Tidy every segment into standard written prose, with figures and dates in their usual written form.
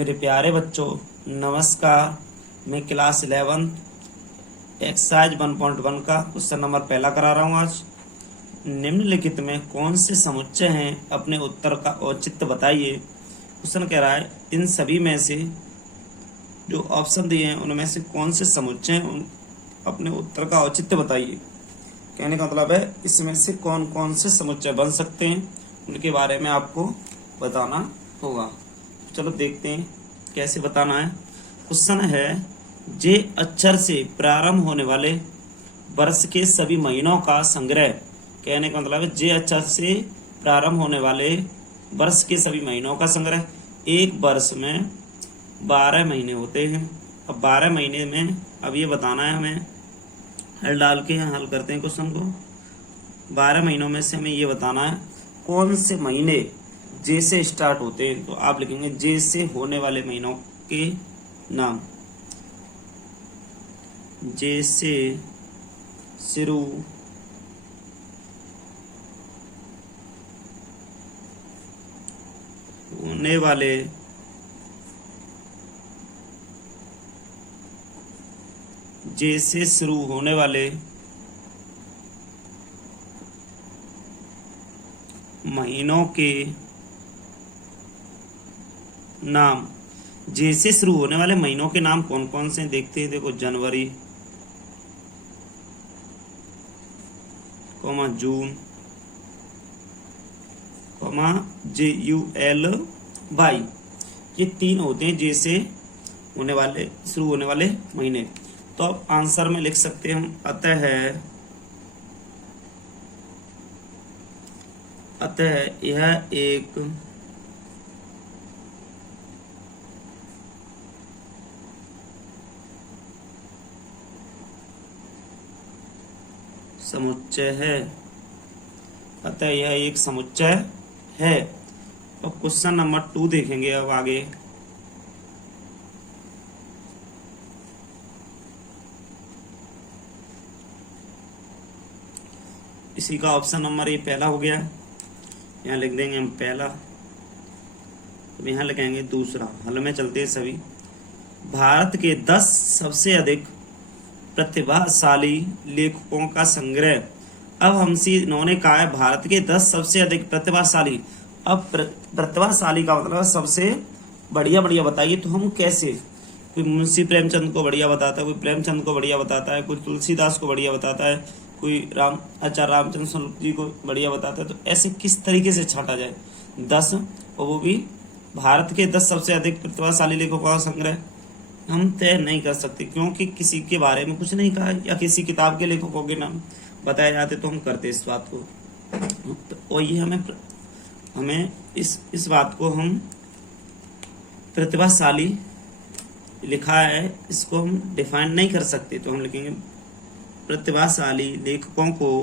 मेरे प्यारे बच्चों, नमस्कार। मैं क्लास 11 एक्सरसाइज 1.1 का क्वेश्चन नंबर पहला करा रहा हूँ। आज निम्नलिखित में कौन से समुच्चय हैं, अपने उत्तर का औचित्य बताइए। क्वेश्चन कह रहा है इन सभी में से जो ऑप्शन दिए हैं उनमें से कौन से समुच्चय हैं, अपने उत्तर का औचित्य बताइए। कहने का मतलब है इसमें से कौन कौन से समुच्चय बन सकते हैं, उनके बारे में आपको बताना होगा। चलो देखते हैं कैसे बताना है। क्वेश्चन है जे अक्षर से प्रारंभ होने वाले वर्ष के सभी महीनों का संग्रह। कहने का मतलब है जे अक्षर से प्रारंभ होने वाले वर्ष के सभी महीनों का संग्रह। एक वर्ष में 12 महीने होते हैं। अब 12 महीने में अब ये बताना है हमें, हल डाल के हल करते हैं क्वेश्चन को। 12 महीनों में से हमें ये बताना है कौन से महीने जे से स्टार्ट होते हैं। तो आप लिखेंगे जे से होने वाले महीनों के नाम। जे से शुरू होने वाले जे से शुरू होने वाले महीनों के नाम। जे से शुरू होने वाले महीनों के नाम कौन कौन से देखते हैं। देखो जनवरी, जून, JULY, ये 3 होते हैं जे से होने वाले शुरू होने वाले महीने। तो अब आंसर में लिख सकते हैं हम अतः यह एक समुच्चय है। अतः यह एक समुच्चय है। अब क्वेश्चन नंबर 2 देखेंगे। अब आगे इसी का ऑप्शन नंबर ये पहला हो गया, यहाँ लिख देंगे हम पहला। अब यहाँ लिखेंगे दूसरा। हल में चलते हैं सभी। भारत के 10 सबसे अधिक प्रतिभाशाली लेखकों का संग्रह। अब हमसे इन्होंने कहा है भारत के 10 सबसे अधिक प्रतिभाशाली। अब प्रतिभाशाली का मतलब सबसे बढ़िया बताइए। तो हम कैसे, कोई मुंशी प्रेमचंद को बढ़िया बताता है, कोई प्रेमचंद को बढ़िया बताता है, कोई तुलसीदास को बढ़िया बताता है, कोई आचार्य रामचंद्र स्वरूप जी को बढ़िया बताता है। तो ऐसे किस तरीके से छांटा जाए 10, और वो भी भारत के 10 सबसे अधिक प्रतिभाशाली लेखकों का संग्रह। हम तय नहीं कर सकते क्योंकि किसी के बारे में कुछ नहीं कहा या किसी किताब के लेखकों के नाम बताए जाते तो हम करते इस बात को। और ये हमें इस बात को हम प्रतिभाशाली लिखा है, इसको हम डिफाइन नहीं कर सकते। तो हम लिखेंगे प्रतिभाशाली लेखकों को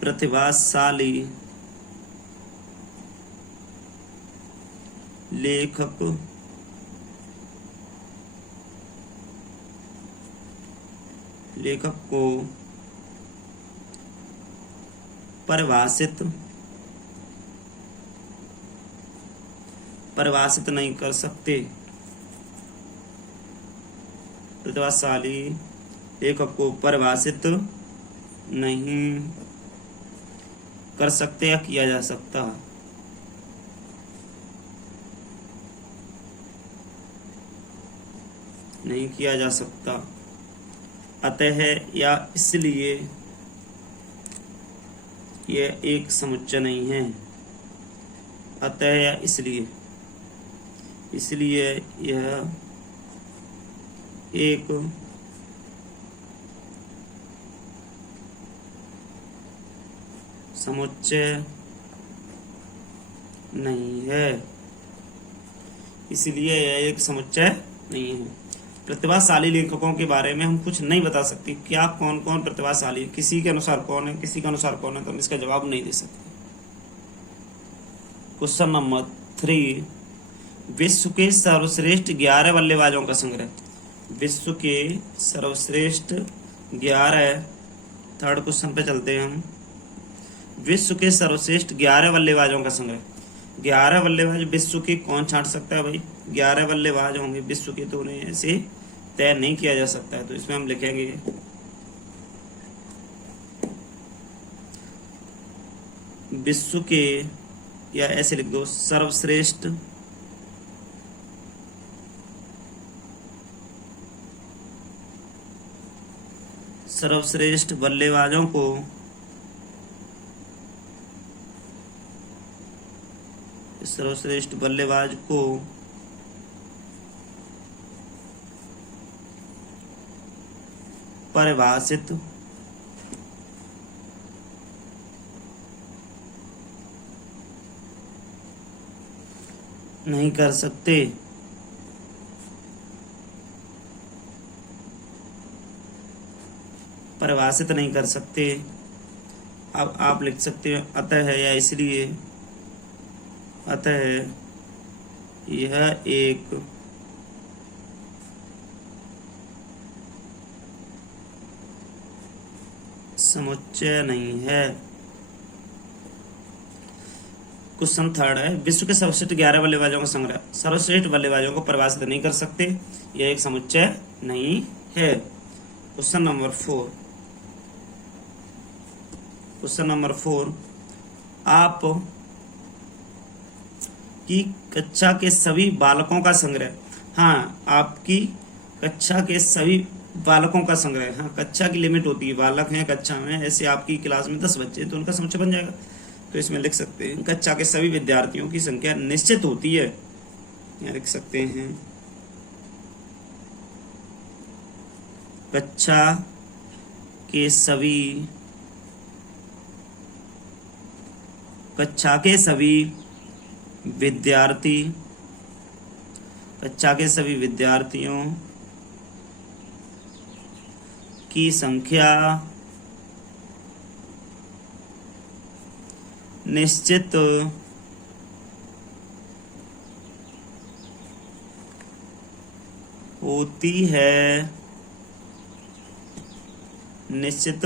प्रतिभाशाली लेखक को परिभाषित नहीं कर सकते। प्रतिभाशाली लेखक को परिभाषित नहीं कर सकते या किया जा सकता। नहीं किया जा सकता। अतः या इसलिए यह एक समुच्चय नहीं है। अतः या इसलिए यह एक समुच्चय नहीं है। इसलिए यह एक समुच्चय नहीं है। प्रतिभाशाली लेखकों के बारे में हम कुछ नहीं बता सकते। क्या कौन कौन प्रतिभाशाली, किसी के अनुसार कौन है, किसी के अनुसार कौन है, तो हम इसका जवाब नहीं दे सकते। क्वेश्चन नंबर 3, विश्व के सर्वश्रेष्ठ 11 बल्लेबाजों का संग्रह। विश्व के सर्वश्रेष्ठ 11, थर्ड क्वेश्चन पे चलते हैं हम। विश्व के सर्वश्रेष्ठ 11 बल्लेबाजों का संग्रह। 11 बल्लेबाज विश्व के कौन छांट सकता है भाई? 11 बल्लेबाज होंगे विश्व के, तो उन्हें ऐसे तय नहीं किया जा सकता है। तो इसमें हम लिखेंगे विश्व के, या ऐसे लिख दो सर्वश्रेष्ठ बल्लेबाजों को सर्वश्रेष्ठ बल्लेबाज को परिभाषित नहीं कर सकते। परिभाषित नहीं कर सकते। अब आप लिख सकते हैं अतः है, या इसलिए अतः यह एक समुच्चय नहीं है। क्वेश्चन थर्ड है, विश्व के सर्वश्रेष्ठ 11 बल्लेबाजों का संग्रह सर्वश्रेष्ठ बल्लेबाजों को परिभाषित नहीं कर सकते, यह एक समुच्चय नहीं है। क्वेश्चन नंबर 4, आप की कक्षा के सभी बालकों का संग्रह। हाँ, आपकी कक्षा के सभी बालकों का संग्रह। हाँ, कक्षा की लिमिट होती है, बालक हैं कक्षा में, ऐसे आपकी क्लास में 10 बच्चे, तो उनका समुच्चय बन जाएगा। तो इसमें लिख सकते हैं कक्षा के सभी विद्यार्थियों की संख्या निश्चित होती है। यहाँ लिख सकते हैं कक्षा के सभी विद्यार्थियों की संख्या निश्चित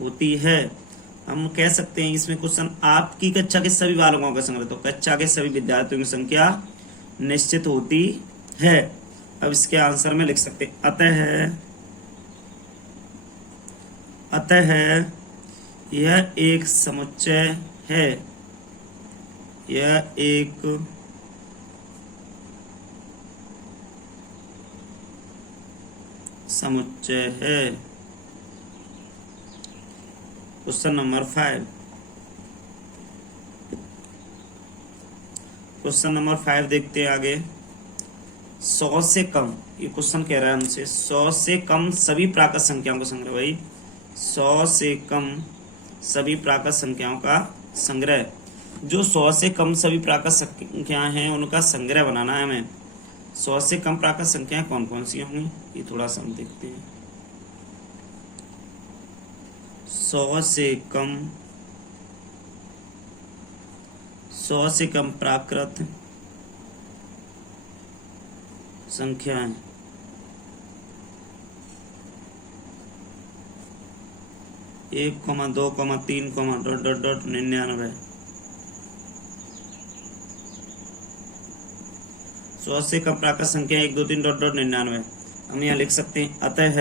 होती है। हम कह सकते हैं इसमें क्वेश्चन, आपकी कक्षा के सभी बालकों का संग्रह, तो कक्षा के सभी विद्यार्थियों की संख्या निश्चित होती है। अब इसके आंसर में लिख सकते हैं अतः यह एक समुच्चय है। यह एक समुच्चय है। क्वेश्चन नंबर 5 देखते हैं आगे। 100 से कम, ये क्वेश्चन कह रहा है हमसे 100 से कम सभी प्राकृत संख्याओं का संग्रह। भाई 100 से कम सभी प्राकृत संख्याओं का संग्रह, जो 100 से कम सभी प्राकृत संख्याएं हैं उनका संग्रह बनाना है हमें। 100 से कम प्राकृत संख्याएं कौन कौन सी होंगी, ये थोड़ा सा हम देखते हैं। 100 से कम प्राकृत संख्याएं 1, 2, 3, ... 99। 100 से कम प्राकृत संख्या 1, 2, 3, ... 99। हम यहाँ लिख सकते हैं अतः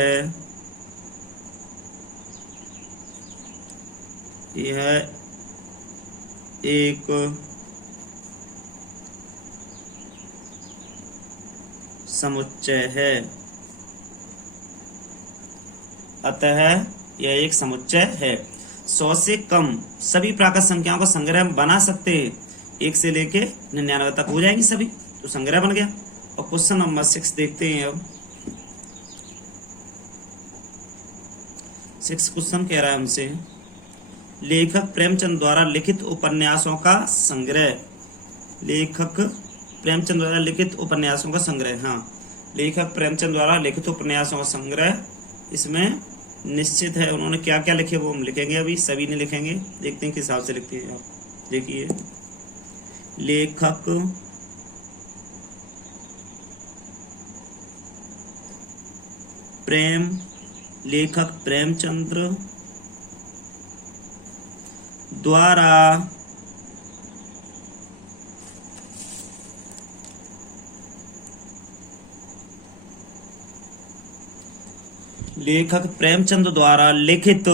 यह एक समुच्चय है। अतः यह एक समुच्चय है। 100 से कम सभी प्राकृत संख्याओं का संग्रह बना सकते हैं, 1 से लेके 99 तक हो जाएंगी सभी, तो संग्रह बन गया। और क्वेश्चन नंबर 6 देखते हैं। अब 6 क्वेश्चन कह रहा है हमसे, लेखक प्रेमचंद द्वारा लिखित उपन्यासों का संग्रह। लेखक प्रेमचंद द्वारा लिखित उपन्यासों का संग्रह। हाँ, लेखक प्रेमचंद द्वारा लिखित उपन्यासों का संग्रह, इसमें निश्चित है उन्होंने क्या क्या लिखे, वो हम लिखेंगे, अभी सभी नहीं लिखेंगे, देखते हैं किस हिसाब से लिखते हैं। आप देखिए, लेखक प्रेमचंद्र द्वारा लेखक प्रेमचंद द्वारा लिखित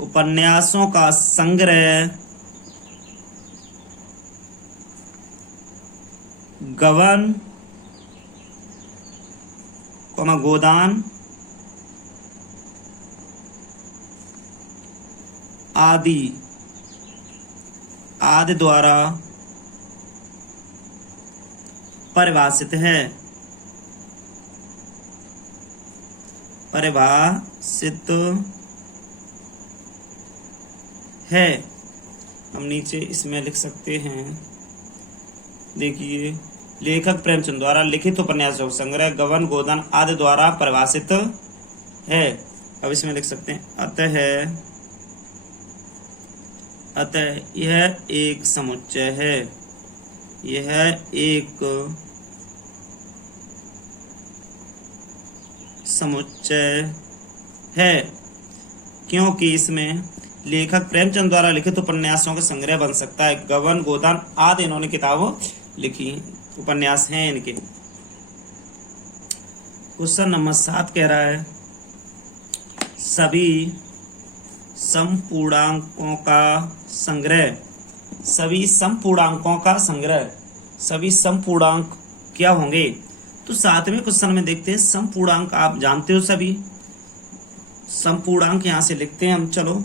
उपन्यासों का संग्रह गबन गोदान आदि द्वारा परिभाषित है। हम नीचे इसमें लिख सकते हैं, देखिए, लेखक प्रेमचंद द्वारा लिखित उपन्यासों का संग्रह गबन गोदान आदि द्वारा परिभाषित है। अब इसमें लिख सकते हैं, अतः यह एक समुच्चय है। यह एक समुच्चय है क्योंकि इसमें लेखक प्रेमचंद द्वारा लिखित उपन्यासों का संग्रह बन सकता है। गबन गोदान आदि इन्होंने किताबों लिखी, उपन्यास हैं इनके। क्वेश्चन नंबर 7 कह रहा है, सभी समपूर्णांकों का संग्रह। सभी समपूर्णांकों का संग्रह, सभी समपूर्णांक क्या होंगे? तो 7वें क्वेश्चन में देखते हैं। समपूर्णांक आप जानते हो, सभी समपूर्णांक यहां से लिखते हैं हम। चलो,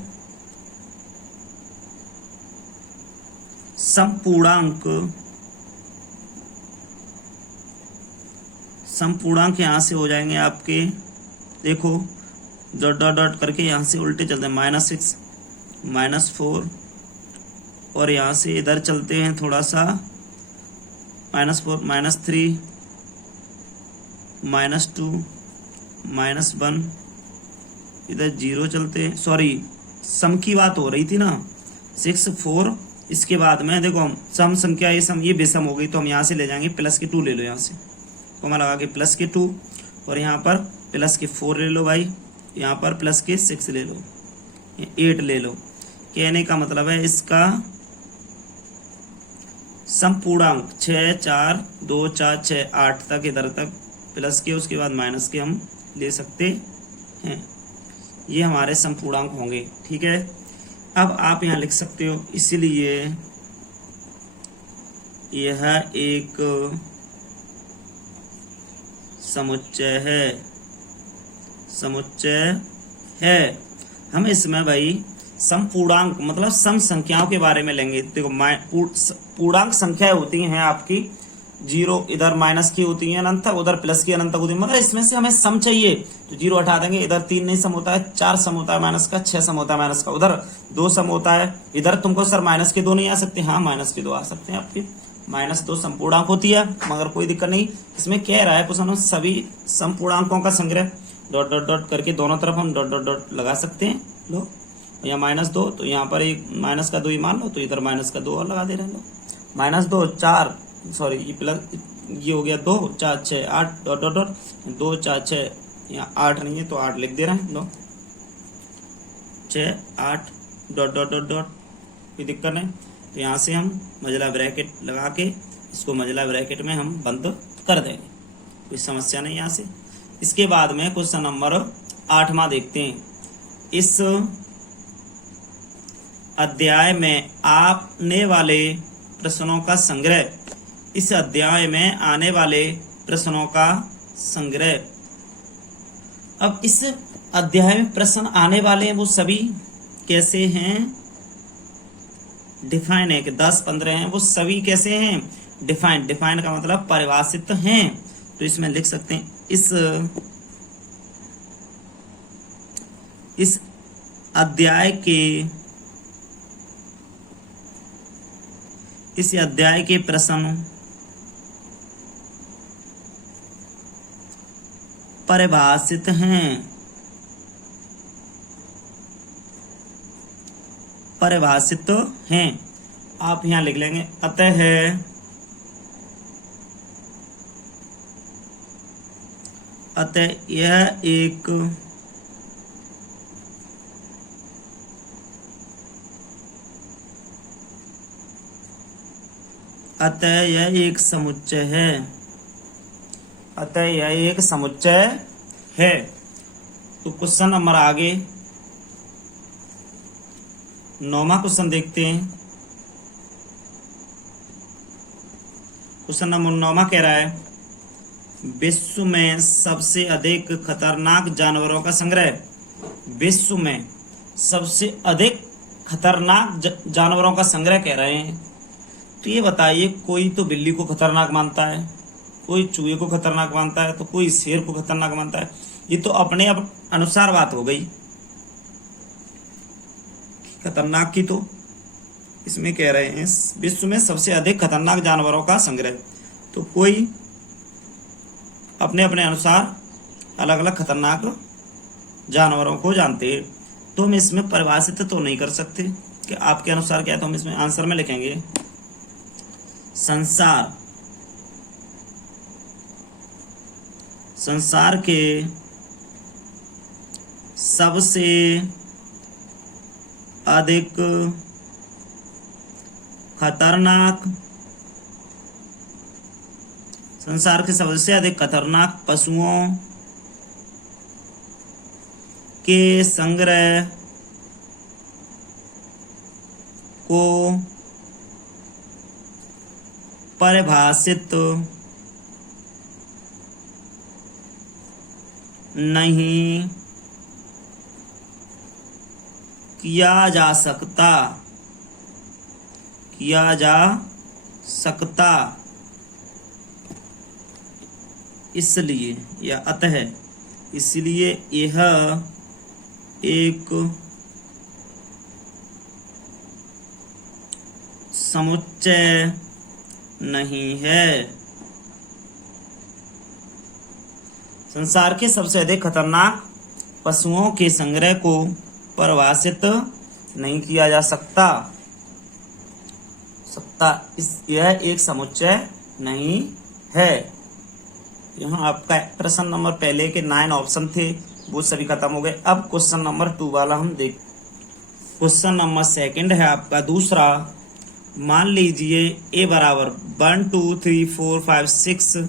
समपूर्णांक यहां से हो जाएंगे आपके, देखो डॉट डॉट डॉट करके यहां से उल्टे चलते हैं, -6 -4, और यहां से इधर चलते हैं थोड़ा सा, -4 -3 -2 -1, इधर 0 चलते हैं। सॉरी, सम की बात हो रही थी ना, 6 4, इसके बाद में देखो हम सम संख्या, ये बेसम हो गई, तो हम यहाँ से ले जाएंगे प्लस के 2 ले लो, यहाँ से कॉमा लगा के प्लस के 2, और यहाँ पर प्लस के 4 ले लो भाई, यहाँ पर प्लस के 6 ले लो, 8 ले लो। कहने का मतलब है इसका समपूर्णांक 6 4 2 4 6 8 तक, इधर तक प्लस के, उसके बाद माइनस के हम ले सकते हैं। ये हमारे समपूर्णांक होंगे, ठीक है। अब आप यहाँ लिख सकते हो, इसलिए यह एक समुच्चय है। हम इसमें भाई समपूर्णांक मतलब सम संख्याओं के बारे में लेंगे। देखो, पूर्णांक संख्याएं होती हैं आपकी 0, इधर माइनस की होती है अनंत तक, उधर प्लस की अनंत तक होती है। मतलब इसमें से हमें सम चाहिए तो 0 हटा देंगे। इधर 3 नहीं सम होता है, 4 सम होता है माइनस का, 6 सम होता है माइनस का, उधर 2 सम होता है। इधर तुमको सर माइनस के 2 नहीं आ सकते, हाँ माइनस के 2 आ सकते हैं आपके, -2 समपूर्णांक होती है, मगर कोई दिक्कत नहीं। इसमें कह रहा है क्वेश्चन, सभी समपूर्णांकों का संग्रह, डॉट डॉट डॉट करके दोनों तरफ हम डॉट डॉट डॉट लगा सकते हैं। लो, यहाँ -2, तो यहाँ पर एक माइनस का 2 ही मान लो, तो इधर माइनस का 2 और लगा दे रहे हैं। लो, -2 4, सॉरी ये प्लस, ये हो गया 2 4 6 8 डॉट डॉट डॉट, 2 4 6, यहाँ 8 नहीं है तो 8 लिख दे रहे हैं। लो, 6 8 डॉट डॉट डॉट डॉट, कोई दिक्कत नहीं। तो यहाँ से हम मजला ब्रैकेट लगा के इसको मजला ब्रैकेट में हम बंद कर देंगे, कोई समस्या नहीं यहाँ से। इसके बाद में क्वेश्चन नंबर 8वां देखते हैं। इस अध्याय में आने वाले प्रश्नों का संग्रह। इस अध्याय में आने वाले प्रश्नों का संग्रह। अब इस अध्याय में प्रश्न आने वाले हैं, वो सभी कैसे हैं? डिफाइन है कि 10 15 हैं, वो सभी कैसे हैं? डिफाइन का मतलब परिभाषित हैं। तो इसमें लिख सकते हैं, इस अध्याय के प्रश्न परिभाषित हैं। आप यहां लिख लेंगे, अतः यह एक अतः यह एक समुच्चय है। अतः यह एक समुच्चय है। तो क्वेश्चन नंबर आगे 9वां क्वेश्चन देखते हैं। क्वेश्चन नंबर 9वां कह रहा है विश्व में सबसे अधिक खतरनाक जानवरों का संग्रह। विश्व में सबसे अधिक खतरनाक जानवरों का संग्रह कह रहे हैं। तो ये बताइए, कोई तो बिल्ली को खतरनाक मानता है, कोई चूहे को खतरनाक मानता है, तो कोई शेर को खतरनाक मानता है। ये तो अपने अनुसार बात हो गई खतरनाक की। तो इसमें कह रहे हैं विश्व में सबसे अधिक खतरनाक जानवरों का संग्रह। तो कोई अपने अपने अनुसार अलग अलग खतरनाक जानवरों को जानते हैं। तो हम इसमें परिभाषित तो नहीं कर सकते कि आपके अनुसार क्या है, तो हम इसमें आंसर में लिखेंगे संसार के सबसे अधिक खतरनाक पशुओं के संग्रह को परिभाषित नहीं किया जा सकता इसलिए या अतः इसलिए यह एक समुच्चय नहीं है। संसार के सबसे अधिक खतरनाक पशुओं के संग्रह को परिभाषित नहीं किया जा सकता। यह एक समुच्चय नहीं है। यहाँ आपका प्रश्न नंबर पहले के 9 ऑप्शन थे, वो सभी खत्म हो गए। अब क्वेश्चन नंबर 2 वाला हम देख। क्वेश्चन नंबर 2 है आपका दूसरा। मान लीजिए ए बराबर 1 2 3 4 5 6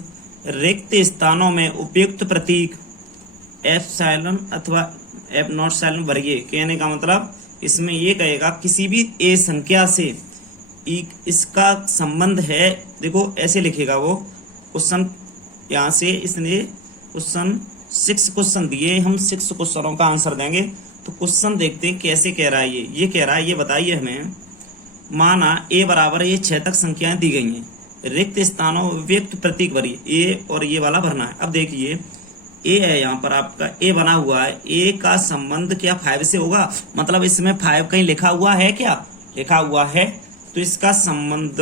रिक्त स्थानों में उपयुक्त प्रतीक एप्सिलॉन अथवा एप्सिलॉन भरिए। कहने का मतलब इसमें ये कहेगा किसी भी ए संख्या से इसका संबंध है। देखो ऐसे लिखेगा वो क्वेश्चन। यहाँ से इसने क्वेश्चन 6 क्वेश्चन दिए, हम 6 क्वेश्चनों का आंसर देंगे। तो क्वेश्चन देखते हैं कैसे कह रहा है ये कह रहा है, ये बताइए हमें। माना ए बराबर ये 6 तक संख्याएं दी गई हैं, रिक्त स्थानों व्यक्त प्रतीक भरिए। ए और ये वाला भरना है। अब देखिए ए है, यहाँ पर आपका ए बना हुआ है। ए का संबंध क्या 5 से होगा? मतलब इसमें 5 कहीं लिखा हुआ है क्या? लिखा हुआ है। तो इसका संबंध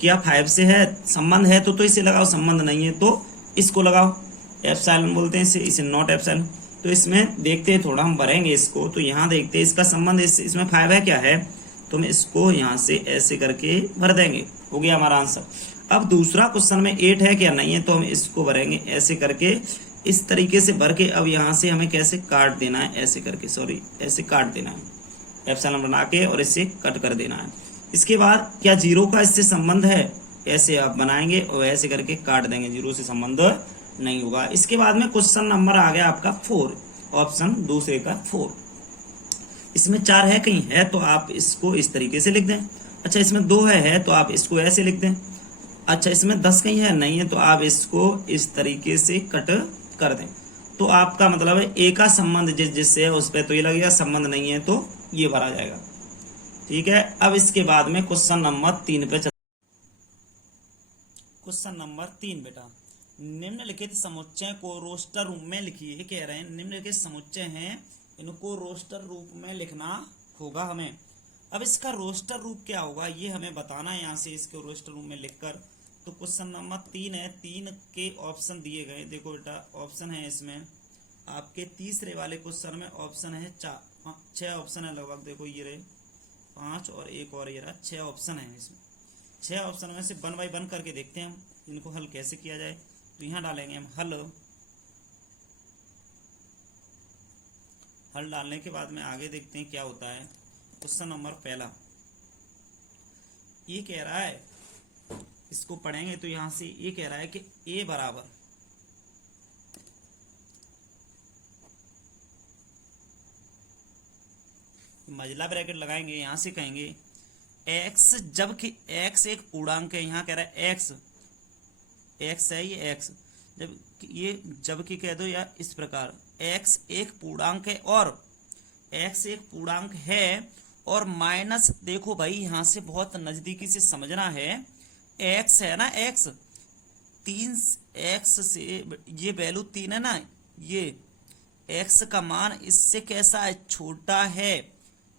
क्या 5 से है? संबंध है तो इसे लगाओ, संबंध नहीं है तो इसको लगाओ। एप्सिलॉन बोलते हैं इसे नॉट एप्सिलॉन। तो इसमें देखते हैं, थोड़ा हम भरेंगे इसको। तो यहाँ देखते हैं इसका संबंध इसमें 5 है क्या है, तो हम इसको यहाँ से ऐसे करके भर देंगे। हो गया हमारा आंसर। अब दूसरा क्वेश्चन में 8 है क्या, नहीं है, तो हम इसको भरेंगे ऐसे करके, इस तरीके से भर के। अब यहाँ से हमें कैसे काट देना है, ऐसे करके, सॉरी ऐसे काट देना है, एप्सिलॉन बना के और इसे कट कर देना है। इसके बाद क्या 0 का इससे संबंध है, ऐसे आप बनाएंगे और ऐसे करके काट देंगे, 0 से संबंध नहीं होगा। इसके बाद में क्वेश्चन नंबर आ गया आपका 4, ऑप्शन दूसरे का 4। इसमें 4 है कहीं है तो आप इसको इस तरीके से लिख दें। अच्छा इसमें 2 है तो आप इसको ऐसे लिख दें। अच्छा इसमें 10 कहीं है, नहीं है, तो आप इसको इस तरीके से कट कर दें। तो आपका मतलब है ए का संबंध जिससे है उस पर तो ये लगेगा, संबंध नहीं है तो ये भरा जाएगा। ठीक है। अब इसके बाद में क्वेश्चन नंबर 3 पे क्वेश्चन नंबर 3 बेटा, निम्नलिखित समुच्चय को रोस्टर रूप में लिखिए। कह रहे हैं निम्नलिखित समुच्चय हैं, इनको रोस्टर रूप में लिखना होगा हमें। अब इसका रोस्टर रूप क्या होगा ये हमें बताना है, यहाँ से इसके रोस्टर रूप में लिखकर। तो क्वेश्चन नंबर 3 है, 3 के ऑप्शन दिए गए। देखो बेटा ऑप्शन है इसमें आपके तीसरे वाले क्वेश्चन में ऑप्शन है 6 ऑप्शन है लगभग। देखो ये रहे 5 और एक और ये रहा 6 ऑप्शन है इसमें। 6 ऑप्शन में से 1 बाय 1 करके देखते हैं हम इनको हल कैसे किया जाए। तो यहाँ डालेंगे हम हल डालने के बाद में आगे देखते हैं क्या होता है। क्वेश्चन नंबर पहला ये कह रहा है इसको पढ़ेंगे तो यहां से ये कह रहा है कि ए बराबर मझला ब्रैकेट लगाएंगे, यहां से कहेंगे x, जबकि x एक पूर्णांक है, यहां कह रहा है x है, ये x, जब ये जबकि कह दो या इस प्रकार x एक पूर्णांक है और x एक पूर्णांक है और माइनस, देखो भाई यहां से बहुत नजदीकी से समझना है, x है ना, x 3x से ये वैल्यू 3 है ना, ये x का मान इससे कैसा है, छोटा है,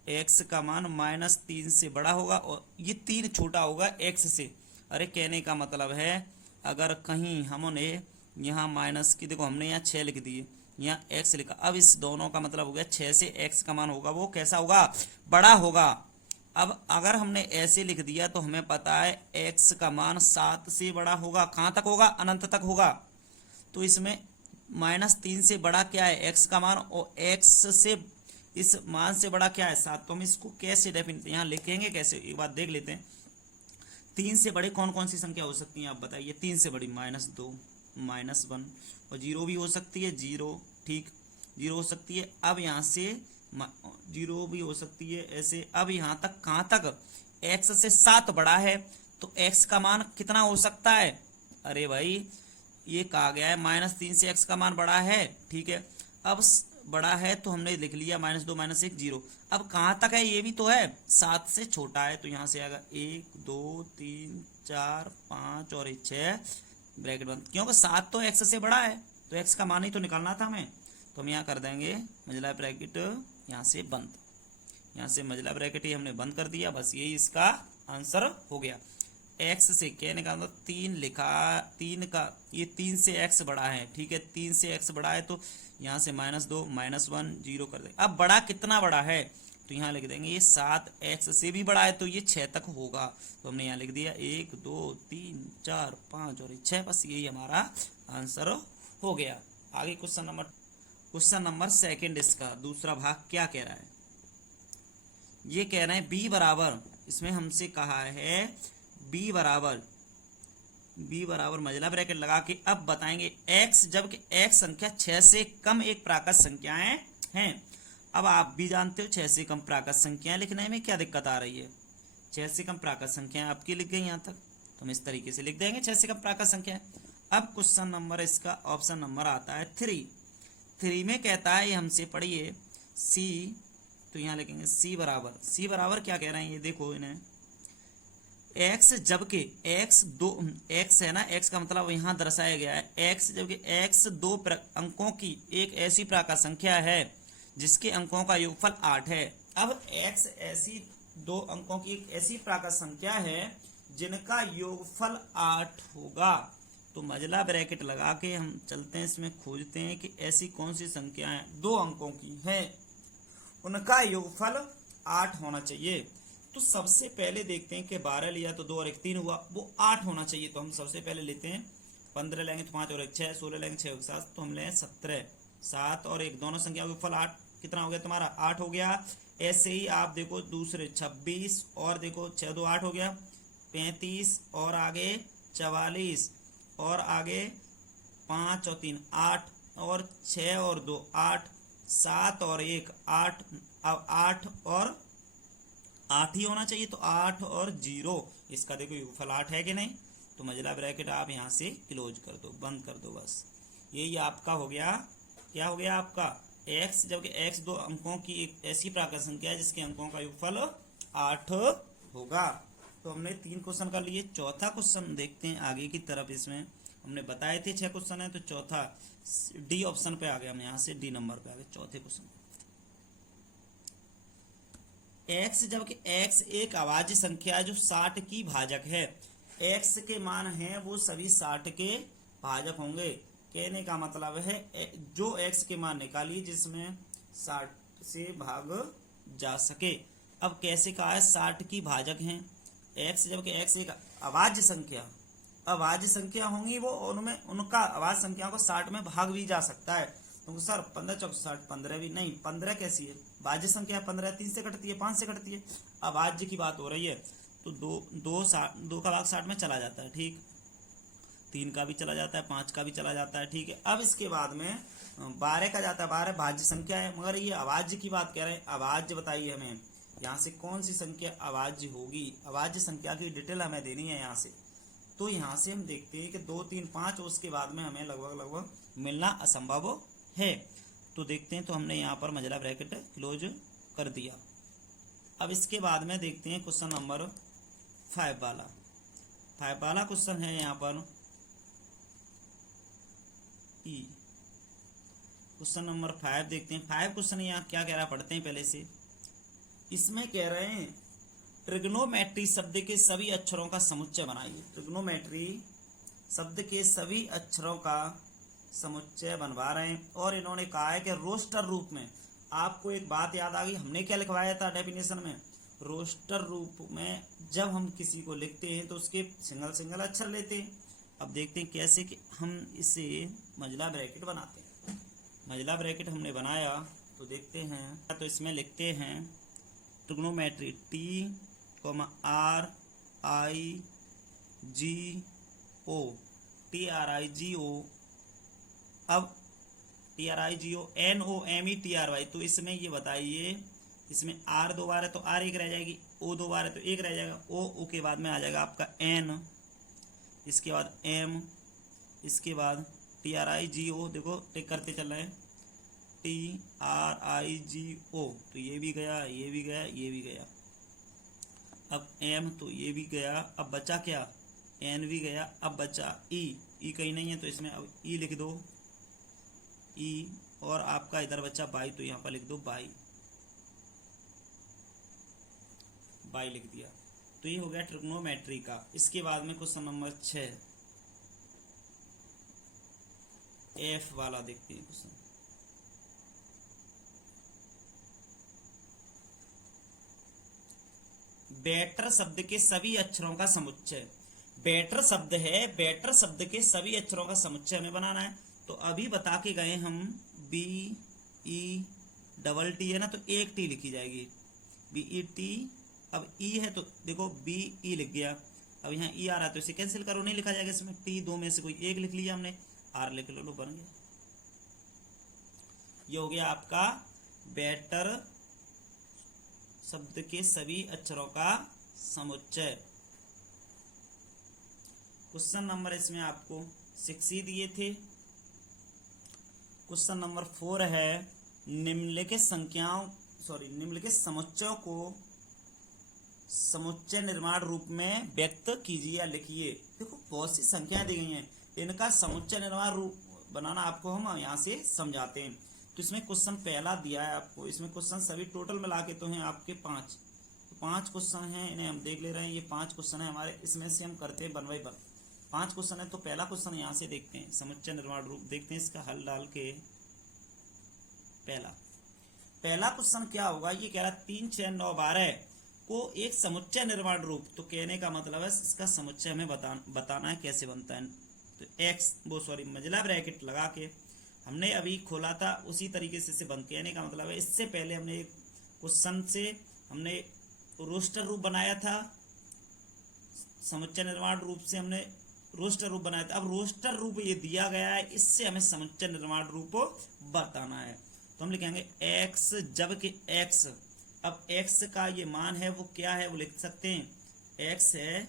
x का मान -3 से बड़ा होगा और ये 3 छोटा होगा x से। अरे कहने का मतलब है अगर कहीं हमने यहाँ माइनस की, देखो हमने यहाँ 6 लिख दिए, यहाँ x लिखा, अब इस दोनों का मतलब हो गया 6 से x का मान होगा वो कैसा होगा, बड़ा होगा। अब अगर हमने ऐसे लिख दिया तो हमें पता है x का मान 7 से बड़ा होगा, कहाँ तक होगा, अनंत तक होगा। तो इसमें -3 से बड़ा क्या है, x का मान, और x से इस मान से बड़ा क्या है, 7। तो हम इसको कैसे डेफिनेट यहाँ लिखेंगे, कैसे, एक बात देख लेते हैं। 3 से बड़े कौन कौन सी संख्या हो सकती है आप बताइए। 3 से बड़ी -2, -1 और 0 भी हो सकती है, 0, ठीक, 0 हो सकती है। अब यहाँ से 0 भी हो सकती है ऐसे। अब यहाँ तक कहाँ तक, x से 7 बड़ा है तो x का मान कितना हो सकता है, अरे भाई ये कहा गया है -3 से x का मान बड़ा है, ठीक है। अब बड़ा है तो हमने लिख लिया -2 -1 0। अब कहाँ तक है, ये भी तो है, 7 से छोटा है, तो यहाँ से आएगा 1 2 3 4 5 और 6 ब्रैकेट बंद, क्योंकि 7 तो x से बड़ा है तो x का मान ही तो निकालना था हमें। तो हम यहाँ कर देंगे मझला ब्रैकेट यहाँ से बंद, यहाँ से मझला ब्रैकेट ही हमने बंद कर दिया, बस यही इसका आंसर हो गया। x से क्या निकालना, 3 लिखा, 3 का ये 3 से x बड़ा है, ठीक है, 3 से x बड़ा है तो यहाँ से -2 -1 0 कर देंगे। अब बड़ा कितना बड़ा है तो यहाँ लिख देंगे ये 7x से भी बड़ा है तो ये 6 तक होगा। तो हमने यहाँ लिख दिया 1 2 3 4 5 और 6, बस यही हमारा आंसर हो गया। आगे क्वेश्चन नंबर सेकंड, इसका दूसरा भाग क्या कह रहा है, ये कह रहे हैं b बराबर, इसमें हमसे कहा है b बराबर मझला ब्रैकेट लगा के अब बताएंगे x, जबकि x संख्या 6 से कम एक प्राकृत संख्याएं हैं। अब आप भी जानते हो 6 से कम प्राकृत संख्याएं लिखने में क्या दिक्कत आ रही है, 6 से कम प्राकृत संख्याएं आपकी लिख गई यहाँ तक, तो हम इस तरीके से लिख देंगे 6 से कम प्राकृत संख्याएं। अब क्वेश्चन नंबर इसका ऑप्शन नंबर आता है 3 में कहता है, ये हमसे पढ़िए c, तो यहाँ लिखेंगे c बराबर क्या कह रहे हैं, ये देखो इन्हें, x जबकि x है ना, x का मतलब यहाँ दर्शाया गया है, x जबकि x 2 अंकों की एक ऐसी प्राकृत संख्या है जिसके अंकों का योगफल 8 है। अब x ऐसी 2 अंकों की एक ऐसी प्राकृत संख्या है जिनका योगफल 8 होगा। तो मझला ब्रैकेट लगा के हम चलते हैं, इसमें खोजते हैं कि ऐसी कौन सी संख्याएं 2 अंकों की है, उनका योगफल 8 होना चाहिए। तो सबसे पहले देखते हैं कि 12 लिया तो 2 और 1 3 हुआ, वो 8 होना चाहिए। तो हम सबसे पहले लेते हैं 15 लेंगे तो 5 और 1 6, 16 लेंगे 6 और 7, तो हम लें 17, 7 और 1 दोनों संख्याओं का फल 8 कितना हो गया तुम्हारा, 8 हो गया। ऐसे ही आप देखो दूसरे 26 और देखो 6 2 8 हो गया, 35 और आगे 44 और आगे 5 और 3 8 और 6 और 2 8, 7 और 1 8, अब 8 और 8 ही होना चाहिए, तो 8 और 0, इसका देखो योगफल 8 है कि नहीं। तो मझला ब्रैकेट आप यहाँ से क्लोज कर दो, बंद कर दो, बस यही आपका हो गया। क्या हो गया आपका x, जबकि x 2 अंकों की एक ऐसी प्राकृत संख्या है जिसके अंकों का योगफल 8 होगा। तो हमने 3 क्वेश्चन कर लिए। चौथा क्वेश्चन देखते हैं आगे की तरफ। इसमें हमने बताए थे 6 क्वेश्चन है, तो चौथा डी ऑप्शन पे आ गया, हम यहाँ से डी नंबर पे आ गए चौथे क्वेश्चन। x जबकि x एक अभाज्य संख्या है जो 60 की भाजक है, x के मान हैं वो सभी 60 के भाजक होंगे। कहने का मतलब है जो x के मान निकालिए जिसमें 60 से भाग जा सके। अब कैसे कहा है 60 की भाजक हैं, x जबकि x एक अभाज्य संख्या होंगी, वो उनमें उनका अभाज्य संख्याओं को 60 में भाग भी जा सकता है। तो सर 15 चौक 60, 15 भी नहीं, 15 कैसी है भाज्य संख्या, 15 3 से कटती है, 5 से कटती है, अभाज्य की बात हो रही है। तो 2 का भाग 60 में चला जाता है, ठीक। 3 का भी चला जाता है, 5 का भी चला जाता है, ठीक है। अब इसके बाद में 12 का जाता है, 12 भाज्य संख्या है, मगर ये अभाज्य की बात कह रहे हैं। अभाज्य बताइए हमें, यहाँ से कौन सी संख्या अभाज्य होगी, अभाज्य संख्या की डिटेल हमें देनी है यहाँ से। तो यहाँ से हम देखते हैं कि 2, 3, 5 उसके बाद में हमें लगभग मिलना असंभव है। तो देखते हैं, तो हमने यहाँ पर मझला ब्रैकेट क्लोज कर दिया। अब इसके बाद में देखते हैं क्वेश्चन नंबर 5 वाला क्वेश्चन है यहाँ पर क्वेश्चन नंबर 5 देखते हैं। 5 क्वेश्चन यहाँ क्या कह रहा है, पढ़ते हैं पहले से। इसमें कह रहे हैं ट्रिग्नोमेट्री शब्द के सभी अक्षरों का समुच्चय बनाइए। ट्रिग्नोमेट्री शब्द के सभी अक्षरों का समुच्चय बनवा रहे हैं, और इन्होंने कहा है कि रोस्टर रूप में। आपको एक बात याद आ गई, हमने क्या लिखवाया था डेफिनेशन में, रोस्टर रूप में जब हम किसी को लिखते हैं तो उसके सिंगल सिंगल अक्षर लेते हैं। अब देखते हैं कैसे कि हम इसे मझला ब्रैकेट बनाते हैं। मझला ब्रैकेट हमने बनाया, तो देखते हैं, तो इसमें लिखते हैं ट्रिग्नोमेट्री TRIGO अब TRIGO NOMETRY। तो इसमें ये बताइए, इसमें R 2 बार है तो R 1 रह जाएगी, O 2 बार है तो 1 रह जाएगा, O के बाद में आ जाएगा आपका N, इसके बाद M, इसके बाद TRIGO, देखो टिक करते चल रहे हैं, TRIGO, तो ये भी गया, ये भी गया, ये भी गया। अब M, तो ये भी गया। अब बचा क्या, N भी गया। अब बचा E कहीं नहीं है तो इसमें अब E लिख दो, E, और आपका इधर बचा बाई, तो यहाँ पर लिख दो बाई लिख दिया। तो ये हो गया ट्रिग्नोमेट्री का। इसके बाद में क्वेश्चन नंबर 6 F वाला देखते हैं क्वेश्चन। बेटर शब्द के सभी अक्षरों का समुच्चय। बेटर शब्द है, बेटर शब्द के सभी अक्षरों का समुच्चय हमें बनाना है। तो अभी बता के गए हम, BETT है ना, तो एक T लिखी जाएगी, BET। अब E है तो देखो BE लिख गया। अब यहाँ E आ रहा है तो इसे कैंसिल करो, नहीं लिखा जाएगा इसमें। T दो में से कोई एक लिख लिया हमने, R लिख लो, बन गया। ये हो गया आपका बेटर शब्द के सभी अक्षरों का समुच्चय। क्वेश्चन नंबर इसमें आपको 6 ही दिए थे। क्वेश्चन नंबर 4 है निम्नलिखित समुच्चयों को समुच्चय निर्माण रूप में व्यक्त कीजिए या लिखिए। देखो बहुत सी संख्याएं दी गई हैं, इनका समुच्चय निर्माण रूप बनाना आपको हम यहाँ से समझाते हैं। तो इसमें क्वेश्चन पहला दिया है आपको, इसमें क्वेश्चन सभी टोटल मिला के तो हैं आपके 5। तो 5 क्वेश्चन हैं, इन्हें हम देख ले रहे हैं। ये 5 क्वेश्चन है हमारे, इसमें से हम करते हैं 1 बाय 1। 5 क्वेश्चन है, तो पहला क्वेश्चन यहाँ से देखते हैं, समुच्चय निर्माण रूप देखते हैं, इसका हल डाल के। पहला क्वेश्चन क्या होगा, ये कह रहा 3, 6, 9, 12 को एक समुच्चय निर्माण रूप। तो कहने का मतलब है इसका समुच्चय हमें बताना है कैसे बनता है। तो मझला ब्रैकेट लगा के हमने अभी खोला था, उसी तरीके से बंद। कहने का मतलब है इससे पहले हमने एक क्वेश्चन से हमने रोस्टर रूप बनाया था, समुच्चय निर्माण रूप से हमने रोस्टर रूप बनाया था। अब रोस्टर रूप ये दिया गया है, इससे हमें समुच्चय निर्माण रूप बताना है। तो हम लिखेंगे x, जबकि x, अब x का ये मान है वो क्या है, वो लिख सकते हैं x है,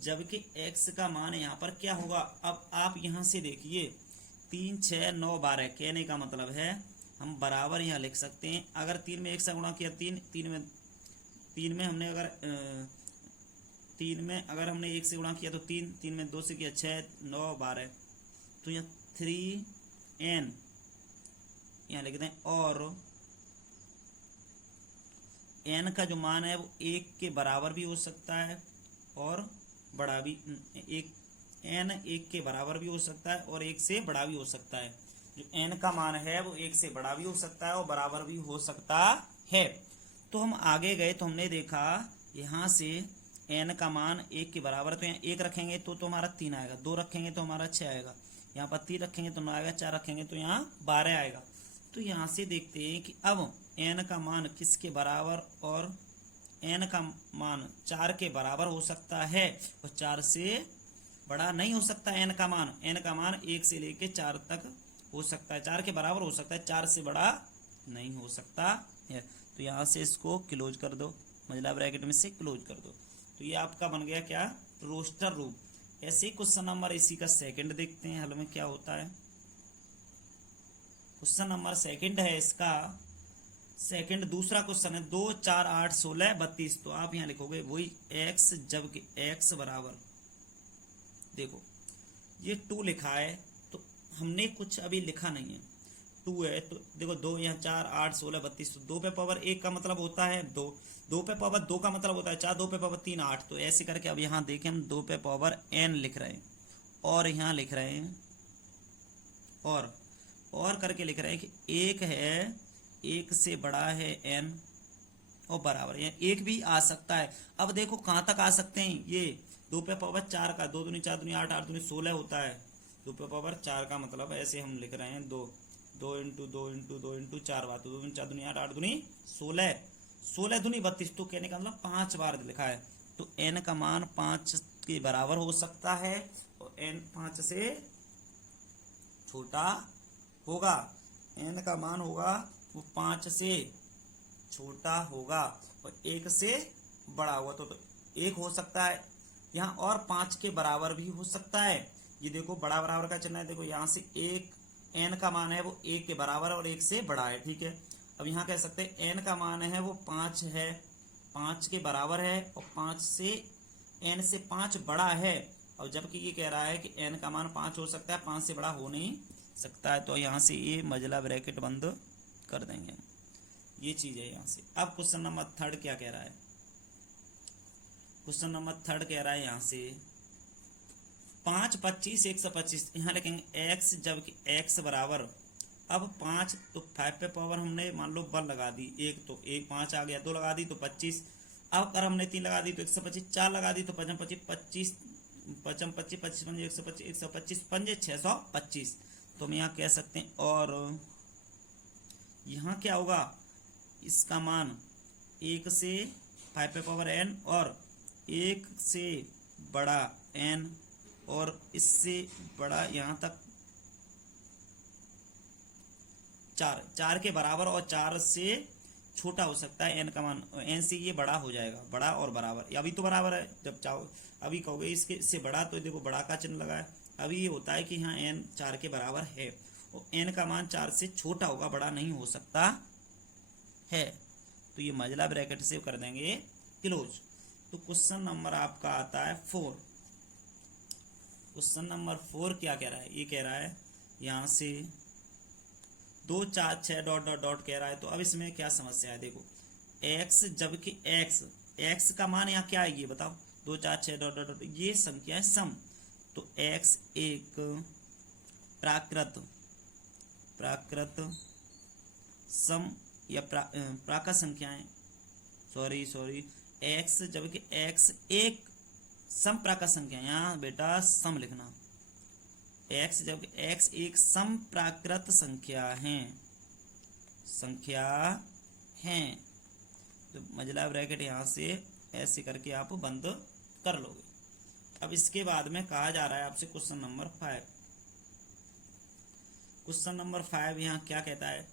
जबकि x का मान यहाँ पर क्या होगा। अब आप यहाँ से देखिए 3, 6, 9, 12, कहने का मतलब है हम बराबर यहाँ लिख सकते हैं। अगर 3 में 1 से गुणा किया, 3 में हमने अगर हमने 1 से गुणा किया तो 3 में 2 से किया 6, 9, 12, तो यहाँ 3n यहाँ लिखते हैं। और n का जो मान है वो 1 के बराबर भी हो सकता है और बड़ा भी, n 1 के बराबर भी हो सकता है और 1 से बड़ा भी हो सकता है। जो n का मान है वो 1 से बड़ा भी हो सकता है और बराबर भी हो सकता है। तो हम आगे गए तो हमने देखा यहाँ से n का मान 1 के बराबर, तो यहाँ 1 रखेंगे तो हमारा 3 आएगा, 2 रखेंगे तो हमारा 6 आएगा, यहाँ पर 3 रखेंगे तो 9 आएगा, 4 रखेंगे तो यहाँ 12 आएगा। तो यहाँ से देखते हैं कि अब n का मान किसके बराबर और n का मान 4 के बराबर हो सकता है और 4 से बड़ा नहीं हो सकता। n का मान 1 से लेके 4 तक हो सकता है, 4 के बराबर हो सकता है, 4 से बड़ा नहीं हो सकता है। तो यहाँ से इसको क्लोज कर दो, मझला ब्रैकेट में से क्लोज कर दो। तो ये आपका बन गया क्या, रोस्टर रूप। ऐसे ही क्वेश्चन नंबर इसी का सेकंड देखते हैं हल में क्या होता है। क्वेश्चन नंबर सेकंड है इसका, सेकंड दूसरा क्वेश्चन है 2 4 8 16 32। तो आप यहाँ लिखोगे वही x, जबकि x बराबर, देखो ये 2 लिखा है तो हमने कुछ अभी लिखा नहीं है, 2 है तो देखो 2 यहाँ 4 8 16 32। तो 2 पे पावर 1 का मतलब होता है 2, 2 पे पावर 2 का मतलब होता है 4, 2 पे पावर 3 8। तो ऐसे करके अब यहाँ देखें हम 2 पे पावर n लिख रहे हैं और यहाँ लिख रहे हैं और करके लिख रहे हैं कि 1 है, 1 से बड़ा है n और बराबर, यहाँ 1 भी आ सकता है। अब देखो कहाँ तक आ सकते हैं, ये 2 पे पावर 4 का 2 दूनी 4 दूनी 8 8 दूनी 16 होता है। 2 पे पावर 4 का मतलब ऐसे हम लिख रहे हैं 2 2 इंटू 2 इंटू 2 इंटू 4 बार, तो 2 दूनी 4 दूनी 8 8 दूनी 16 16 दूनी 32। तो कहने का मतलब 5 बार लिखा है। तो n का मान 5 के बराबर हो सकता है और n 5 से छोटा होगा। n का मान होगा वो 5 से छोटा होगा और 1 से बड़ा होगा। तो 1 हो सकता है यहाँ और 5 के बराबर भी हो सकता है। ये देखो बड़ा बराबर का चिन्ह है, देखो यहाँ से 1 n का मान है वो 1 के बराबर और 1 से बड़ा है, ठीक है। अब यहाँ कह सकते हैं n का मान है वो 5 है, 5 के बराबर है और 5 से n से 5 बड़ा है। और जबकि ये कह रहा है कि n का मान 5 हो सकता है, 5 से बड़ा हो नहीं सकता है। तो यहाँ से ये मझला ब्रैकेट बंद कर देंगे, ये चीज है यहाँ से। अब क्वेश्चन नंबर थर्ड क्या कह रहा है, क्वेश्चन नंबर थर्ड कह रहा है यहाँ से 5 25 125। यहाँ लिखेंगे x, जबकि x बराबर, अब 5 तो 5 पे पावर हमने मान लो 1 लगा दी, 1 तो 1 5 आ गया, 2 लगा दी तो 25। अब अगर हमने 3 लगा दी तो 125, 4 लगा दी तो 5 25 25 25 25 25 125 125 5 625। तो हम यहाँ कह सकते हैं और यहाँ क्या होगा, इसका मान 1 से 5 पे पावर n और 1 से बड़ा n और इससे बड़ा यहाँ तक 4 के बराबर और 4 से छोटा हो सकता है। n का मान n से ये बड़ा हो जाएगा, बड़ा और बराबर। अभी तो बराबर है, जब चाहो अभी कहोगे इसके से बड़ा तो देखो बड़ा का चिन्ह लगा है। अभी ये होता है कि यहाँ n 4 के बराबर है और n का मान 4 से छोटा होगा, बड़ा नहीं हो सकता है। तो ये मझला ब्रैकेट से कर देंगे क्लोज। तो क्वेश्चन नंबर आपका आता है 4। क्वेश्चन नंबर 4 क्या कह रहा है, ये कह रहा है यहाँ से 2 4 6 डॉट डॉट डॉट कह रहा है। तो अब इसमें क्या समस्या है, देखो x, जबकि x का मान यहाँ क्या आएगी बताओ, 2 4 6 डॉट डॉट डॉट, ये संख्या है सम। तो x एक प्राकृत सम या प्राकृत संख्याएं, सॉरी x, जबकि x एक सम प्राकृत संख्या, यहाँ बेटा सम लिखना, x जबकि x एक सम प्राकृत संख्या है। तो मझला ब्रैकेट यहाँ से ऐसे करके आप बंद कर लोगे। अब इसके बाद में कहा जा रहा है आपसे क्वेश्चन नंबर 5। क्वेश्चन नंबर 5 यहाँ क्या कहता है,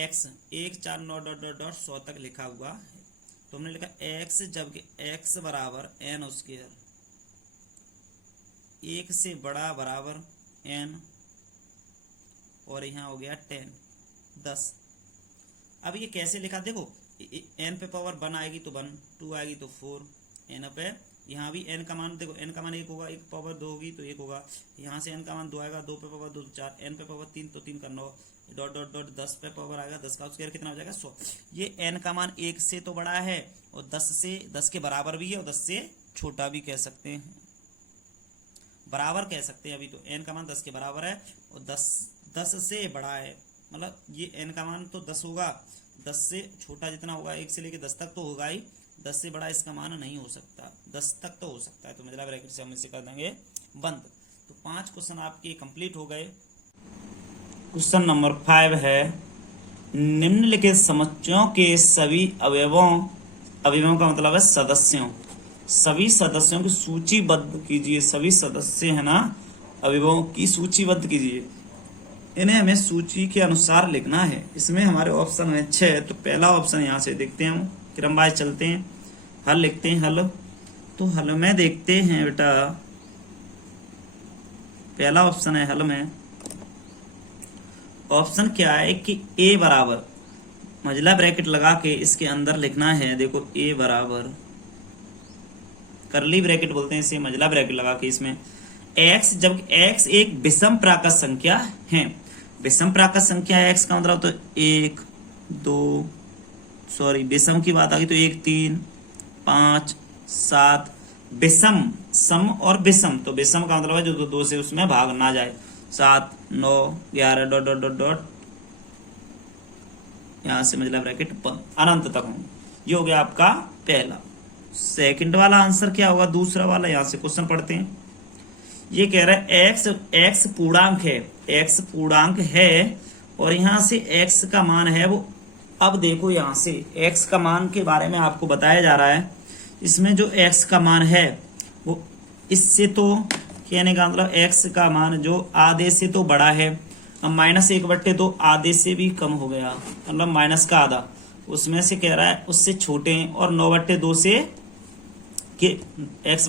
x 1 4 9 डॉट डॉट डॉट 100 तक लिखा हुआ है। तो हमने लिखा x, जबकि x बराबर n स्क्वायर, 1 से बड़ा बराबर n और यहाँ हो गया 10। अब ये कैसे लिखा, देखो n पे पावर 1 आएगी तो 1, 2 आएगी तो 4, n पे यहाँ भी n का मान देखो, n का मान 1 होगा, 1 पावर 2 होगी तो 1 होगा, यहाँ से n का मान 2 आएगा, 2 पे पावर 2 तो 4, n पे पावर 3 तो 3 का 9 डॉट डॉट डॉट 10 पे पावर आएगा, 10 का स्क्वायर कितना हो जाएगा 100। ये n का मान 1 से तो बड़ा है और 10 के बराबर भी है और 10 से छोटा भी कह सकते हैं, बराबर कह सकते हैं। अभी तो n का मान 10 के बराबर है और 10 से बड़ा है, मतलब ये n का मान तो 10 होगा, 10 से छोटा जितना होगा 1 से लेके 10 तक तो होगा ही, 10 से बड़ा इसका मान नहीं हो सकता, 10 तक तो हो सकता है। तो मझला ब्रैकेट से हम इसे कर देंगे बंद। तो 5 क्वेश्चन आपके कंप्लीट हो गए। क्वेश्चन नंबर 5 है, निम्नलिखित समुच्चयों के सभी अवयवों अभिभव का मतलब है सदस्यों, सभी सदस्यों की सूचीबद्ध कीजिए। सभी सदस्य है ना, अभिभव की सूचीबद्ध कीजिए। इन्हें हमें सूची के अनुसार लिखना है। इसमें हमारे ऑप्शन में 6, तो पहला ऑप्शन यहाँ से देखते हैं हम, क्रमवार चलते हैं, हल लिखते हैं। हल तो हल में देखते हैं बेटा, पहला ऑप्शन है हल में। ऑप्शन क्या है कि ए बराबर, मझला ब्रैकेट लगा के इसके अंदर लिखना है। देखो ए बराबर, करली ब्रैकेट बोलते हैं इसे, मझला ब्रैकेट लगा के इसमें x, जब x एक विषम प्राकृत संख्या है। विषम प्राकृत संख्या है x का मतलब तो 1 2, सॉरी विषम की बात आ गई तो 1 3 5 7, विषम, सम और विषम, तो विषम का मतलब है जो दो से उसमें भाग ना जाए। 7 9 11 डॉट डॉट डॉट डॉट, यहां से मझला ब्रैकेट अनंत तक होंगे। ये हो गया आपका पहला। सेकंड वाला आंसर क्या होगा, दूसरा वाला, यहां से क्वेश्चन पढ़ते हैं। ये कह रहा है x पूर्णांक है, x पूर्णांक है और यहां से x का मान है वो। अब देखो यहां से x का मान के बारे में आपको बताया जा रहा है। इसमें जो x का मान है वो इससे, तो कहने का मतलब x का मान जो आधे से तो बड़ा है। अब -1/2 आधे से भी कम हो गया, मतलब माइनस का आधा, उसमें से कह रहा है उससे छोटे हैं। और 9/2 से कि x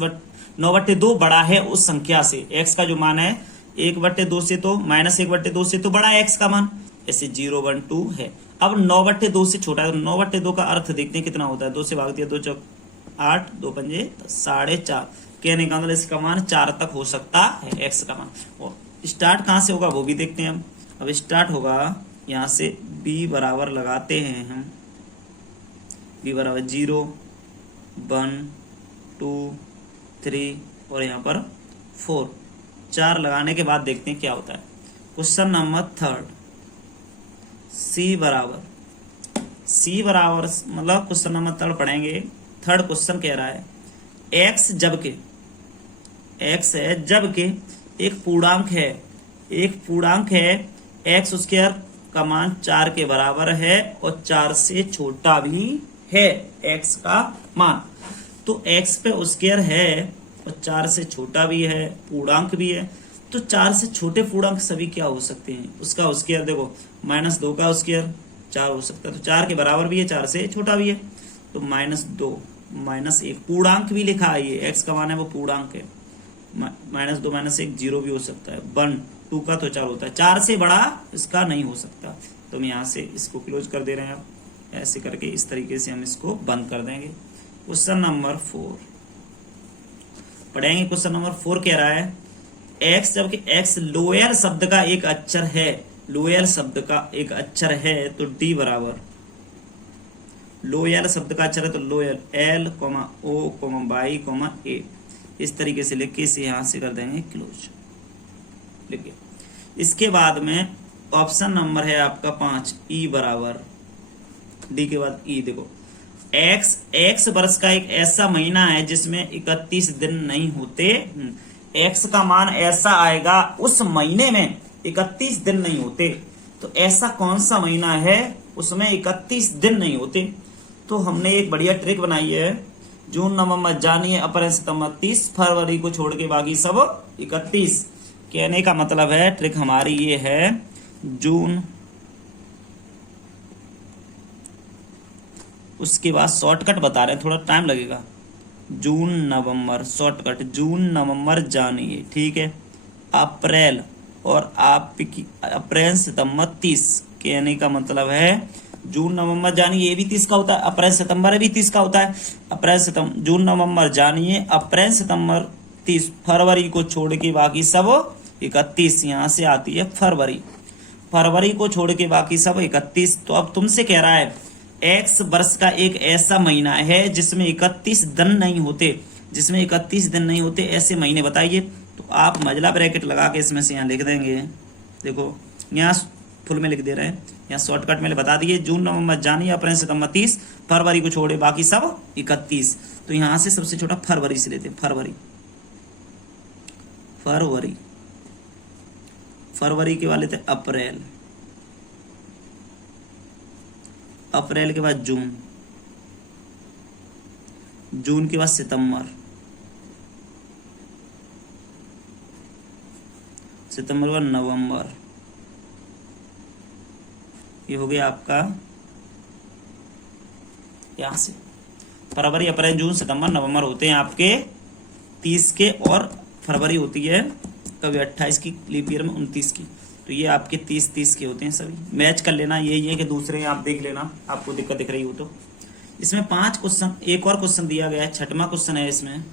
9/2 बड़ा है उस संख्या से। x का जो मान है 1/2 से, तो -1/2 से तो बड़ा है x का मान, ऐसे 0 1 2 है। अब 9/2 से छोटा है, तो 9/2 का अर्थ देखते हैं कितना होता है। 2 से भाग दिया, 2 चौक 8, 2 पंजे 4.5, कहने का मतलब इसका मान 4 तक हो सकता है x का मान। और स्टार्ट कहाँ से होगा वो भी देखते हैं हम। अब स्टार्ट होगा यहाँ से, b बराबर लगाते हैं हम, b बराबर 0 1 2 3 और यहाँ पर 4, 4 लगाने के बाद देखते हैं क्या होता है। क्वेश्चन नंबर 3, c बराबर मतलब क्वेश्चन नंबर 3 पढ़ेंगे। थर्ड क्वेश्चन कह रहा है x जबकि, x है जबकि एक पूर्णांक है, एक पूर्णांक है x स्क्वायर का मान 4 के बराबर है और 4 से छोटा भी है x का मान। तो x पे स्क्वायर है और 4 से छोटा भी है, पूर्णांक भी है। तो 4 से छोटे पूर्णांक सभी क्या हो सकते हैं, उसका स्क्वायर देखो, -2 का स्क्वायर 4 हो सकता है, तो 4 के बराबर भी है, 4 से छोटा भी है। तो -2 -1 पूर्णांक भी लिखा है, ये x का मान है वो पूर्णांक है। -2 -1 0 भी हो सकता है। 1 2 का तो 4 होता है, 4 से बड़ा इसका नहीं हो सकता। तो हम यहाँ से इसको क्लोज कर दे रहे हैं। अब ऐसे करके इस तरीके से हम इसको बंद कर देंगे। क्वेश्चन नंबर 4 पढ़ेंगे। क्वेश्चन नंबर 4 कह रहा है x जबकि x लोअर शब्द का एक अक्षर है, लोअर शब्द का एक अक्षर है, तो d बराबर, लोअर शब्द का अक्षर है तो lower L, O, Y, A, इस तरीके से लिख के इसे यहां से कर देंगे क्लोज। लिखिए। इसके बाद में ऑप्शन नंबर है आपका 5, E बराबर, D के बाद E। देखो x वर्ष का एक ऐसा महीना है जिसमें 31 दिन नहीं होते। x का मान ऐसा आएगा, उस महीने में 31 दिन नहीं होते। तो ऐसा कौन सा महीना है उसमें 31 दिन नहीं होते। तो हमने एक बढ़िया ट्रिक बनाई है, जून नवंबर जानिए अप्रैल सितंबर 30, फरवरी को छोड़ के बाकी सब 31। कहने का मतलब है ट्रिक हमारी ये है, जून, उसके बाद शॉर्टकट बता रहे हैं, थोड़ा टाइम लगेगा। जून नवंबर शॉर्टकट, जून नवंबर जानिए, ठीक है। अप्रैल और आपकी अप्रैल सितंबर 30, कहने का मतलब है जून नवंबर जानिए, ये भी 30 का होता है, अप्रैल सितंबर भी 30 का होता है। अप्रैल सितंबर, जून नवंबर जानिए अप्रैल सितंबर 30, फरवरी को छोड़ के बाकी सब 31। यहाँ से आती है फरवरी, फरवरी को छोड़ के बाकी सब 31। तो अब तुमसे कह रहा है x वर्ष का एक ऐसा महीना है जिसमें 31 दिन नहीं होते, जिसमें 31 दिन नहीं होते, ऐसे महीने बताइए। तो आप मझला ब्रैकेट लगा के इसमें से यहाँ लिख देंगे। देखो यहाँ फुल में लिख दे रहे हैं, यहाँ शॉर्टकट में बता दिए, जून नवंबर जानिए अप्रैल सितंबर 30, फरवरी को छोड़े बाकी सब 31। तो यहाँ से सबसे छोटा फरवरी से लेते हैं, फरवरी, फरवरी, फरवरी के बाद लेते अप्रैल, अप्रैल के बाद जून, जून के बाद सितंबर, सितंबर के बाद नवंबर, ये हो गया आपका यहां से फरवरी, अप्रैल, जून, सितंबर, नवंबर होते हैं आपके 30 के, और फरवरी होती है कभी 28 की, लीप ईयर में 29 की। तो ये आपके 30 के होते हैं सभी। मैच कर लेना, यही है कि दूसरे आप देख लेना, आपको दिक्कत दिख रही हो तो। इसमें 5 क्वेश्चन, एक और क्वेश्चन दिया गया है, छठवां क्वेश्चन है इसमें।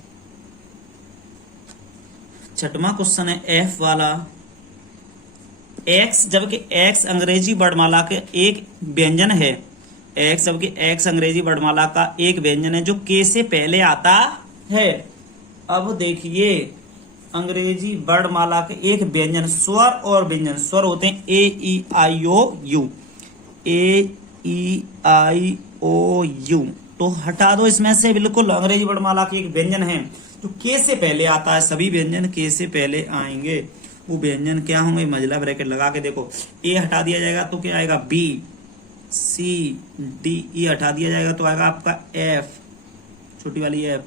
छठवां क्वेश्चन है एफ वाला। एक्स जबकि एक्स अंग्रेजी वर्णमाला के एक व्यंजन है, एक्स जबकि एक्स अंग्रेजी वर्णमाला का एक व्यंजन है जो के से पहले आता है। अब देखिए अंग्रेजी वर्णमाला के एक व्यंजन, स्वर और व्यंजन, स्वर होते हैं ए ई आई ओ you, A E I O you, तो हटा दो इसमें से बिल्कुल। अंग्रेजी वर्णमाला के एक व्यंजन है जो के से पहले आता है, सभी व्यंजन के से पहले आएंगे। वो व्यंजन क्या होंगे, मझला ब्रैकेट लगा के देखो। ए हटा दिया जाएगा तो क्या आएगा, बी, सी, डी, ई हटा दिया जाएगा तो आएगा आपका एफ, छोटी वाली एफ,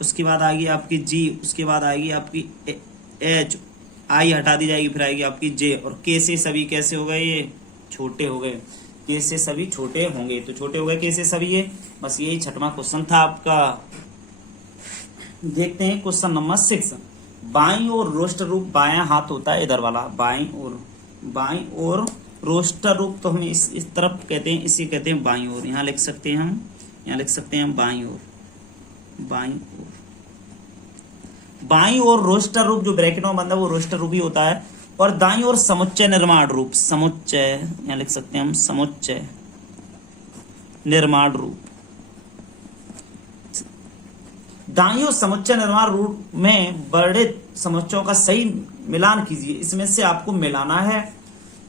उसके बाद आएगी आपकी जी, उसके बाद आएगी आपकी एच, आई हटा दी जाएगी, फिर आएगी आपकी जे, और के से सभी कैसे हो गए, ये छोटे हो गए, के से सभी छोटे होंगे, तो छोटे हो गए के से सभी ये। बस यही छठवां क्वेश्चन था आपका। देखते हैं क्वेश्चन नंबर 6। बाईं ओर रोस्टर रूप बायां हाथ होता है, इधर वाला बाईं ओर रोस्टर रूप, तो हम इस तरफ कहते हैं, इसी कहते हैं बाईं ओर। यहाँ लिख सकते हैं हम, यहाँ लिख सकते हैं बाईं ओर, बाईं ओर रोस्टर रूप जो ब्रैकेटों में बंदा वो रोस्टर रूप ही होता है। और दाईं ओर समुच्चय निर्माण रूप, समुच्चय यहाँ लिख सकते हैं हम, समुच्चय निर्माण रूप। दाईं ओर समुच्चय निर्माण रूप में बड़े समुच्चयों का सही मिलान कीजिए, इसमें से आपको मिलाना है।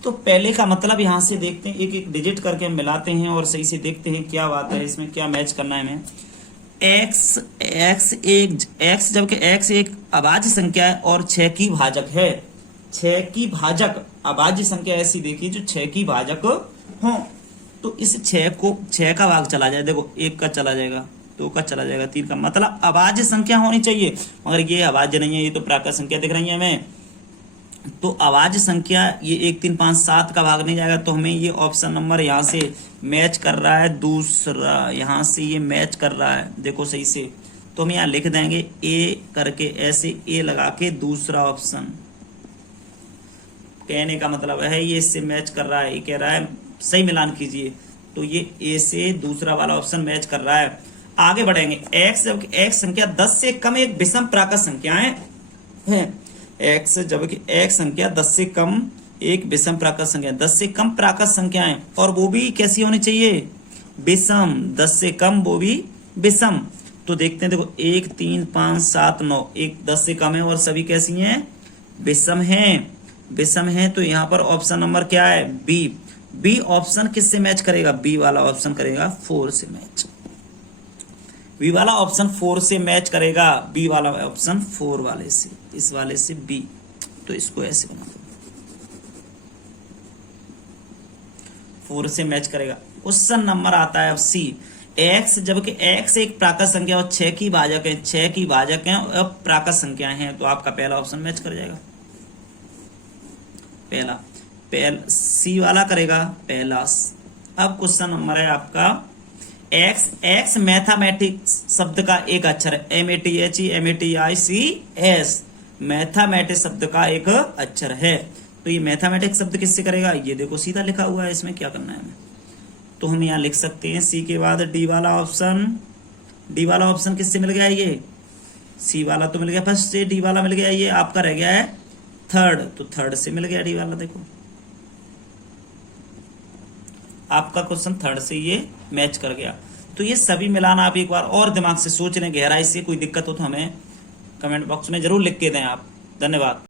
तो पहले का मतलब यहां से देखते हैं, एक एक डिजिट करके हम मिलाते हैं और सही से देखते हैं क्या बात है, इसमें क्या मैच करना है हमें। एक्स जबकि एक्स एक अभाज्य संख्या है और 6 की भाजक है, 6 की भाजक अभाज्य संख्या ऐसी देखिए जो 6 की भाजक हो, तो इस 6 का भाग चला जाए, देखो 1 का चला जाएगा, 2 का चला जाएगा, 3 का, मतलब अभाज्य संख्या होनी चाहिए, मगर ये अभाज्य नहीं है, ये तो प्राकृत संख्या दिख रही है हमें। तो अभाज्य संख्या ये 1 3 5 7 का भाग नहीं जाएगा, तो हमें ये ऑप्शन नंबर यहाँ से मैच कर रहा है, दूसरा यहाँ से ये मैच कर रहा है, देखो सही से। तो हम यहाँ लिख देंगे ए करके, ऐसे ए लगा के दूसरा ऑप्शन। कहने का मतलब है ये इससे मैच कर रहा है, ये कह रहा है सही मिलान कीजिए, तो ये ए से दूसरा वाला ऑप्शन मैच कर रहा है। आगे बढ़ेंगे। एक्स जबकि एक्स संख्या 10 से कम एक विषम प्राकृत संख्याएं हैं, एक्स जबकि एक्स संख्या 10 से कम एक विषम प्राकृत संख्या, 10 से कम प्राकृत संख्याएं, और वो भी कैसी होनी चाहिए, विषम, 10 से कम वो भी विषम। तो देखते हैं, देखो 1 3 5 7 9, एक 10 से कम है और सभी कैसी हैं, विषम हैं, विषम हैं। तो यहाँ पर ऑप्शन नंबर क्या है, बी। बी ऑप्शन किससे मैच करेगा, बी वाला ऑप्शन करेगा 4 से मैच, बी वाला ऑप्शन 4 से मैच करेगा, बी वाला ऑप्शन 4 वाले से, इस वाले से बी। तो इसको ऐसे बना दो, 4 से मैच करेगा। क्वेश्चन नंबर आता है अब सी। एक्स जबकि एक्स एक प्राकृत संख्या और 6 की भाजक है, 6 की भाजक है और प्राकृत संख्याएं हैं, तो आपका पहला ऑप्शन मैच कर जाएगा, पहला सी वाला करेगा पहला। अब क्वेश्चन नंबर है आपका एक्स। एक्स मैथमेटिक्स शब्द का एक अक्षर है, MATHEMATICS, मैथमेटिक्स शब्द का एक अक्षर है। तो ये मैथमेटिक्स शब्द किससे करेगा, ये देखो सीधा लिखा हुआ है, इसमें क्या करना है हमें। तो हम यहाँ लिख सकते हैं सी के बाद डी वाला ऑप्शन। डी वाला ऑप्शन किससे मिल गया, ये सी वाला तो मिल गया फर्स्ट से, डी वाला मिल गया, ये आपका रह गया है थर्ड, तो थर्ड से मिल गया डी वाला। देखो आपका क्वेश्चन थर्ड से ये मैच कर गया। तो ये सभी मिलाना आप एक बार और दिमाग से सोच लें, गहराई से। कोई दिक्कत हो तो हमें कमेंट बॉक्स में जरूर लिख के दें आप। धन्यवाद।